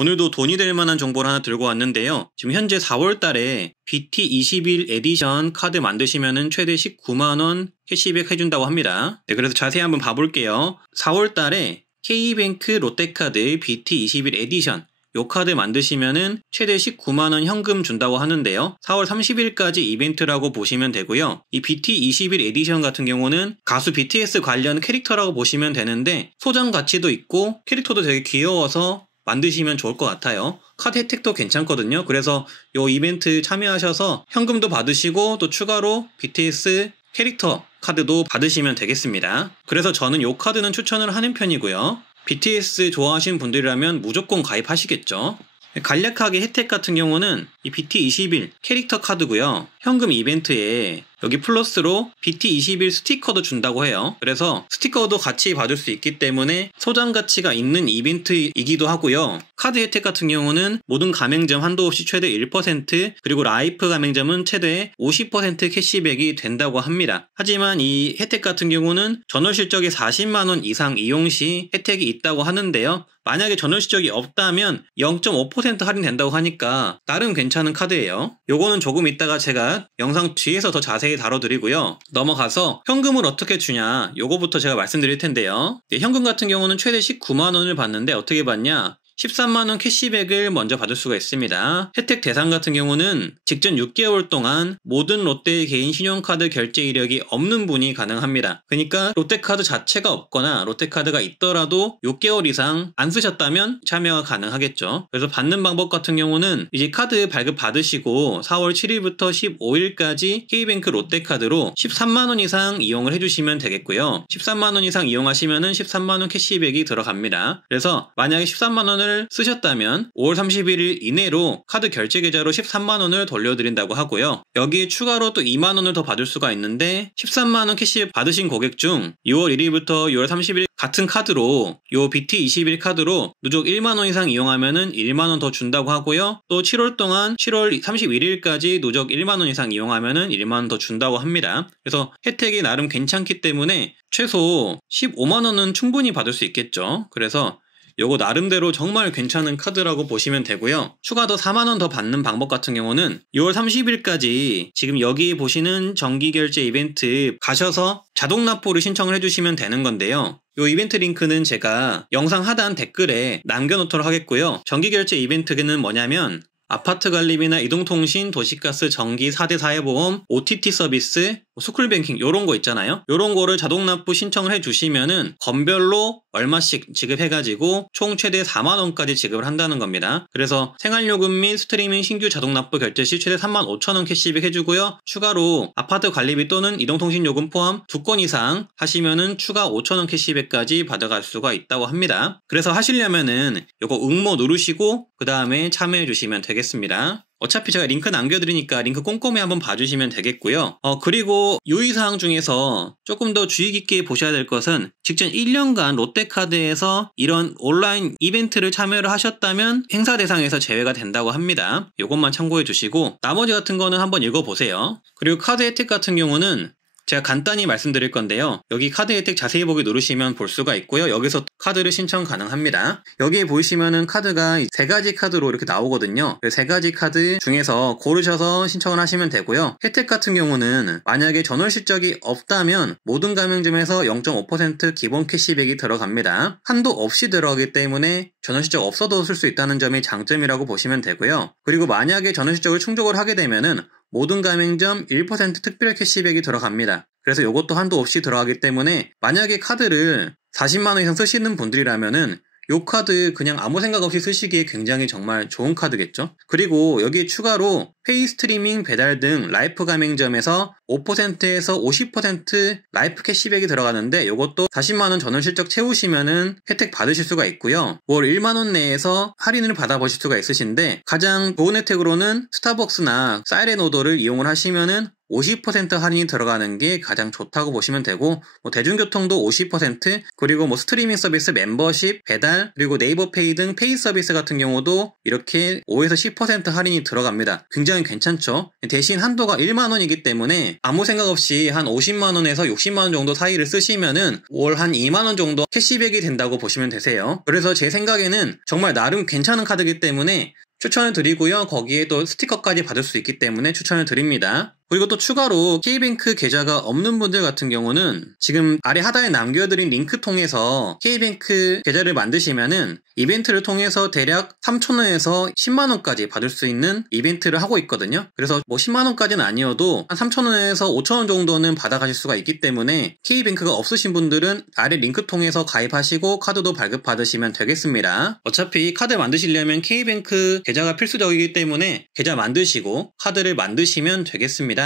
오늘도 돈이 될 만한 정보를 하나 들고 왔는데요. 지금 현재 4월달에 BT21 에디션 카드 만드시면은 최대 19만원 캐시백 해준다고 합니다. 네, 그래서 자세히 한번 봐볼게요. 4월달에 K뱅크 롯데카드 BT21 에디션 요 카드 만드시면은 최대 19만원 현금 준다고 하는데요. 4월 30일까지 이벤트라고 보시면 되고요. 이 BT21 에디션 같은 경우는 가수 BTS 관련 캐릭터라고 보시면 되는데 소장 가치도 있고 캐릭터도 되게 귀여워서 만드시면 좋을 것 같아요. 카드 혜택도 괜찮거든요. 그래서 요 이벤트 참여하셔서 현금도 받으시고 또 추가로 BTS 캐릭터 카드도 받으시면 되겠습니다. 그래서 저는 요 카드는 추천을 하는 편이고요. BTS 좋아하시는 분들이라면 무조건 가입하시겠죠. 간략하게 혜택 같은 경우는 이 BT21 캐릭터 카드고요. 현금 이벤트에 여기 플러스로 BT21 스티커도 준다고 해요. 그래서 스티커도 같이 받을 수 있기 때문에 소장 가치가 있는 이벤트이기도 하고요. 카드 혜택 같은 경우는 모든 가맹점 한도 없이 최대 1% 그리고 라이프 가맹점은 최대 50% 캐시백이 된다고 합니다. 하지만 이 혜택 같은 경우는 전월 실적이 40만원 이상 이용 시 혜택이 있다고 하는데요. 만약에 전월 실적이 없다면 0.5% 할인된다고 하니까 나름 괜찮은 카드예요. 요거는 조금 이따가 제가 영상 뒤에서 더 자세히 다뤄드리고요. 넘어가서 현금을 어떻게 주냐 요거부터 제가 말씀드릴 텐데요. 네, 현금 같은 경우는 최대 19만원을 받는데 어떻게 받냐? 13만원 캐시백을 먼저 받을 수가 있습니다. 혜택 대상 같은 경우는 직전 6개월 동안 모든 롯데 개인 신용카드 결제 이력이 없는 분이 가능합니다. 그러니까 롯데카드 자체가 없거나 롯데카드가 있더라도 6개월 이상 안 쓰셨다면 참여가 가능하겠죠. 그래서 받는 방법 같은 경우는 이제 카드 발급 받으시고 4월 7일부터 15일까지 K뱅크 롯데카드로 13만원 이상 이용을 해주시면 되겠고요. 13만원 이상 이용하시면은 13만원 캐시백이 들어갑니다. 그래서 만약에 13만원을 쓰셨다면 5월 31일 이내로 카드 결제 계좌로 13만원을 돌려드린다고 하고요. 여기에 추가로 또 2만원을 더 받을 수가 있는데 13만원 캐시백 받으신 고객 중 6월 1일부터 6월 30일 같은 카드로 요 BT21 카드로 누적 1만원 이상 이용하면은 1만원 더 준다고 하고요. 또 7월 동안 7월 31일까지 누적 1만원 이상 이용하면은 1만원 더 준다고 합니다. 그래서 혜택이 나름 괜찮기 때문에 최소 15만원은 충분히 받을 수 있겠죠. 그래서 요거 나름대로 정말 괜찮은 카드라고 보시면 되고요. 추가 더 4만원 더 받는 방법 같은 경우는 6월 30일까지 지금 여기 보시는 정기결제 이벤트 가셔서 자동 납부를 신청을 해주시면 되는 건데요. 요 이벤트 링크는 제가 영상 하단 댓글에 남겨놓도록 하겠고요. 정기결제 이벤트는 뭐냐면 아파트 관리비나 이동통신, 도시가스, 전기, 4대 사회보험, OTT 서비스, 스쿨뱅킹 이런 거 있잖아요. 이런 거를 자동 납부 신청을 해주시면은 건별로 얼마씩 지급해가지고 총 최대 4만원까지 지급을 한다는 겁니다. 그래서 생활요금 및 스트리밍 신규 자동 납부 결제 시 최대 35,000원 캐시백 해주고요. 추가로 아파트 관리비 또는 이동통신 요금 포함 2건 이상 하시면은 추가 5,000원 캐시백까지 받아갈 수가 있다고 합니다. 그래서 하시려면은 이거 응모 누르시고 그 다음에 참여해 주시면 되겠습니다. 어차피 제가 링크 남겨드리니까 링크 꼼꼼히 한번 봐주시면 되겠고요. 그리고 유의사항 중에서 조금 더 주의 깊게 보셔야 될 것은 직전 1년간 롯데카드에서 이런 온라인 이벤트를 참여를 하셨다면 행사 대상에서 제외가 된다고 합니다. 이것만 참고해 주시고 나머지 같은 거는 한번 읽어보세요. 그리고 카드 혜택 같은 경우는 제가 간단히 말씀드릴 건데요. 여기 카드 혜택 자세히 보기 누르시면 볼 수가 있고요. 여기서 카드를 신청 가능합니다. 여기에 보이시면은 카드가 3가지 카드로 이렇게 나오거든요. 3가지 카드 중에서 고르셔서 신청을 하시면 되고요. 혜택 같은 경우는 만약에 전월 실적이 없다면 모든 가맹점에서 0.5% 기본 캐시백이 들어갑니다. 한도 없이 들어가기 때문에 전월 실적 없어도 쓸 수 있다는 점이 장점이라고 보시면 되고요. 그리고 만약에 전월 실적을 충족을 하게 되면은 모든 가맹점 1% 특별 캐시백이 들어갑니다. 그래서 이것도 한도 없이 들어가기 때문에 만약에 카드를 40만원 이상 쓰시는 분들이라면은 이 카드 그냥 아무 생각 없이 쓰시기에 굉장히 정말 좋은 카드겠죠. 그리고 여기에 추가로 페이 스트리밍 배달 등 라이프 가맹점에서 5%에서 50% 라이프 캐시백이 들어가는데 이것도 40만원 전월 실적 채우시면은 혜택 받으실 수가 있고요. 월 1만원 내에서 할인을 받아보실 수가 있으신데 가장 좋은 혜택으로는 스타벅스나 사이렌 오더를 이용을 하시면은 50% 할인이 들어가는 게 가장 좋다고 보시면 되고, 대중교통도 50%, 그리고 스트리밍 서비스, 멤버십, 배달, 그리고 네이버페이 등 페이 서비스 같은 경우도 이렇게 5에서 10% 할인이 들어갑니다. 굉장히 괜찮죠? 대신 한도가 1만원이기 때문에 아무 생각 없이 한 50만원에서 60만원 정도 사이를 쓰시면은 월 한 2만원 정도 캐시백이 된다고 보시면 되세요. 그래서 제 생각에는 정말 나름 괜찮은 카드이기 때문에 추천을 드리고요. 거기에 또 스티커까지 받을 수 있기 때문에 추천을 드립니다. 그리고 또 추가로 K뱅크 계좌가 없는 분들 같은 경우는 지금 아래 하단에 남겨드린 링크 통해서 K뱅크 계좌를 만드시면은 이벤트를 통해서 대략 3,000원에서 10만원까지 받을 수 있는 이벤트를 하고 있거든요. 그래서 10만원까지는 아니어도 한 3,000원에서 5,000원 정도는 받아가실 수가 있기 때문에 K뱅크가 없으신 분들은 아래 링크 통해서 가입하시고 카드도 발급받으시면 되겠습니다. 어차피 카드 만드시려면 K뱅크 계좌가 필수적이기 때문에 계좌 만드시고 카드를 만드시면 되겠습니다.